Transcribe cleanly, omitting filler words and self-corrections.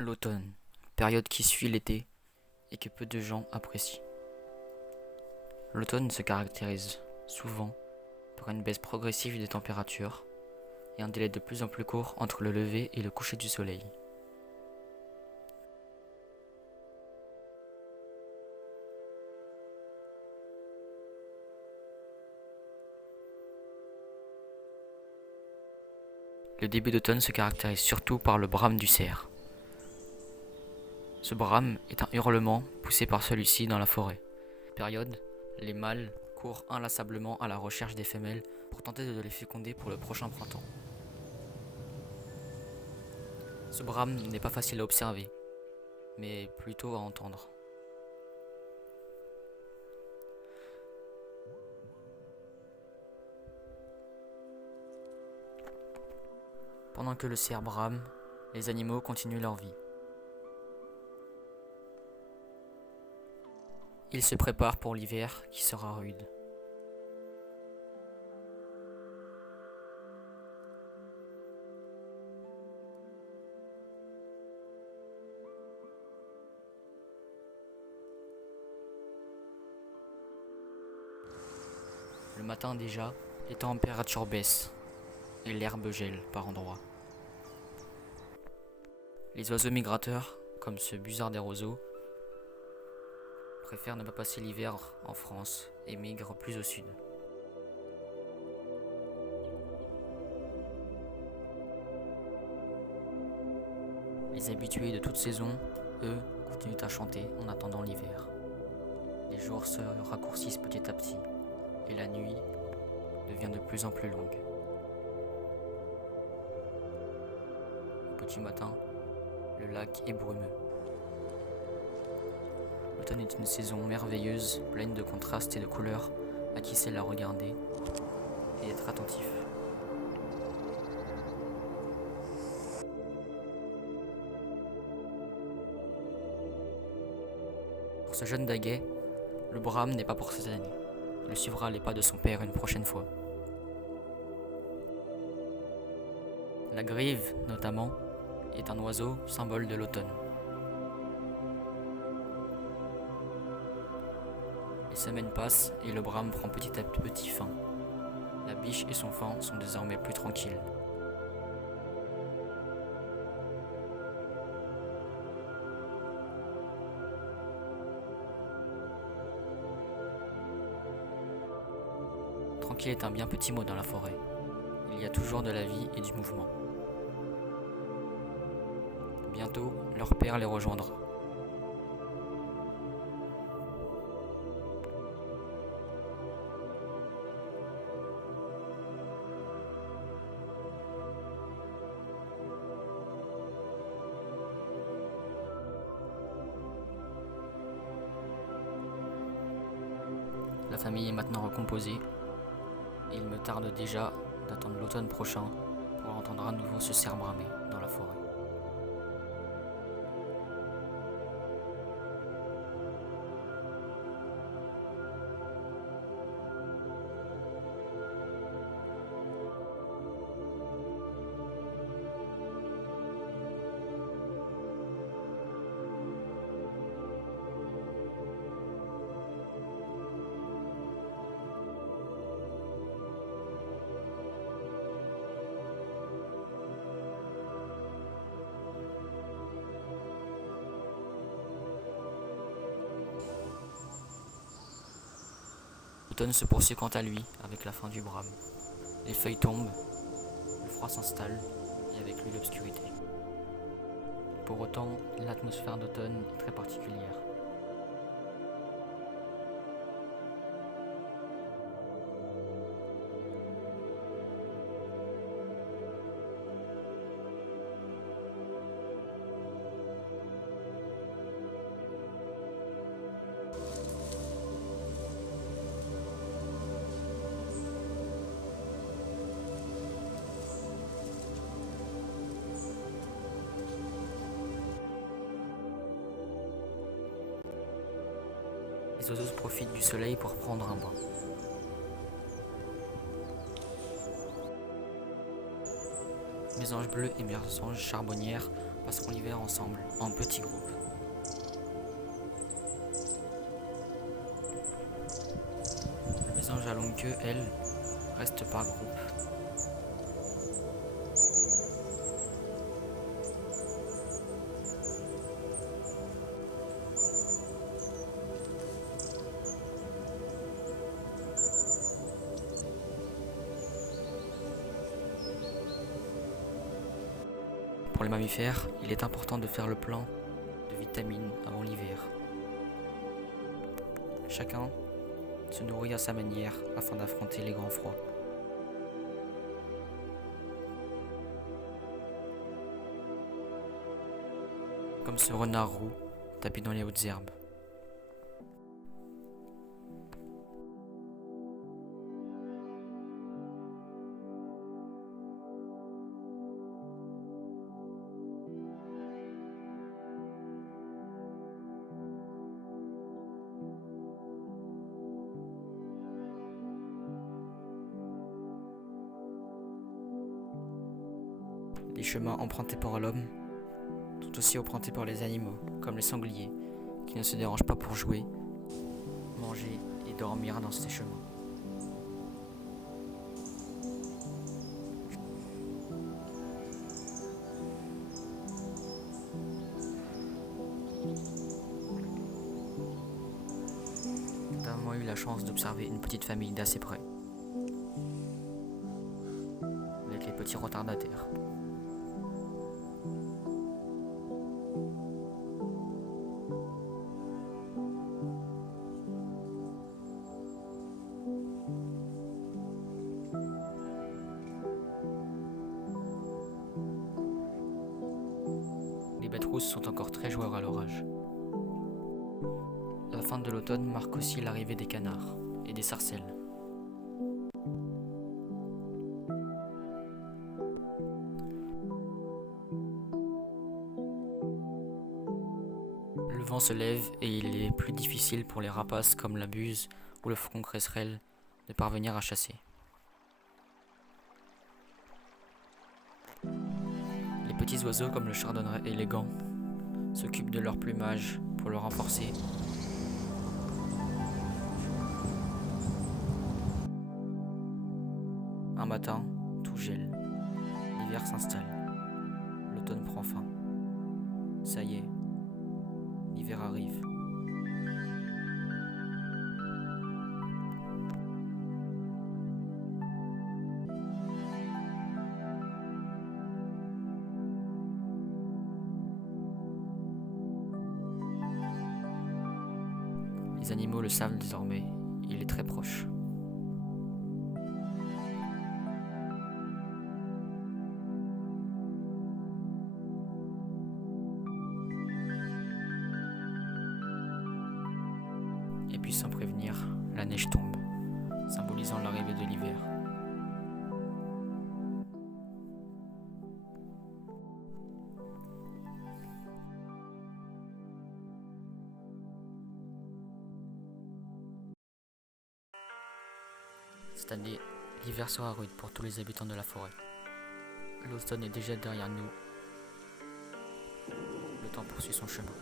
L'automne, période qui suit l'été et que peu de gens apprécient. L'automne se caractérise souvent par une baisse progressive des températures et un délai de plus en plus court entre le lever et le coucher du soleil. Le début d'automne se caractérise surtout par le brame du cerf. Ce brame est un hurlement poussé par celui-ci dans la forêt. Période, les mâles courent inlassablement à la recherche des femelles pour tenter de les féconder pour le prochain printemps. Ce brame n'est pas facile à observer, mais plutôt à entendre. Pendant que le cerf brame, les animaux continuent leur vie. Ils se préparent pour l'hiver qui sera rude. Le matin déjà, les températures baissent et l'herbe gèle par endroits. Les oiseaux migrateurs, comme ce busard des roseaux, préfèrent ne pas passer l'hiver en France et migrent plus au sud. Les habitués de toute saison, eux, continuent à chanter en attendant l'hiver. Les jours se raccourcissent petit à petit et la nuit devient de plus en plus longue. Au petit matin, le lac est brumeux. L'automne est une saison merveilleuse, pleine de contrastes et de couleurs, à qui sait la regarder et être attentif. Pour ce jeune Daguet, le brame n'est pas pour cette année. Il suivra les pas de son père une prochaine fois. La grive, notamment, est un oiseau symbole de l'automne. Les semaines passent et le brame prend petit à petit fin. La biche et son faon sont désormais plus tranquilles. Tranquille est un bien petit mot dans la forêt. Il y a toujours de la vie et du mouvement. Bientôt, leur père les rejoindra. La famille est maintenant recomposée et il me tarde déjà d'attendre l'automne prochain pour entendre à nouveau ce cerf bramer dans la forêt. L'automne se poursuit quant à lui avec la fin du brame. Les feuilles tombent, le froid s'installe et avec lui l'obscurité. Pour autant, l'atmosphère d'automne est très particulière. Les oiseaux profitent du soleil pour prendre un bain. Mésanges bleus et mésanges charbonnières passeront l'hiver ensemble, en petits groupes. La mésange à longue queue, elle, reste par groupe. Pour les mammifères, il est important de faire le plein de vitamines avant l'hiver. Chacun se nourrit à sa manière afin d'affronter les grands froids. Comme ce renard roux tapis dans les hautes herbes. Les chemins empruntés par l'homme sont aussi empruntés par les animaux, comme les sangliers, qui ne se dérangent pas pour jouer, manger et dormir dans ces chemins. Nous avons eu la chance d'observer une petite famille d'assez près, avec les petits retardataires. Les bêtes rousses sont encore très joueurs à l'orage. La fin de l'automne marque aussi l'arrivée des canards et des sarcelles. Le vent se lève et il est plus difficile pour les rapaces comme la buse ou le faucon cresserelle de parvenir à chasser. Les petits oiseaux comme le chardonneret élégant s'occupent de leur plumage pour le renforcer. Un matin, tout gèle. L'hiver s'installe. L'automne prend fin. Ça y est, l'hiver arrive. Les animaux le savent désormais, il est très proche. Et puis sans prévenir, la neige tombe, symbolisant l'arrivée de l'hiver. Cette année, l'hiver sera rude pour tous les habitants de la forêt. L'automne est déjà derrière nous. Le temps poursuit son chemin.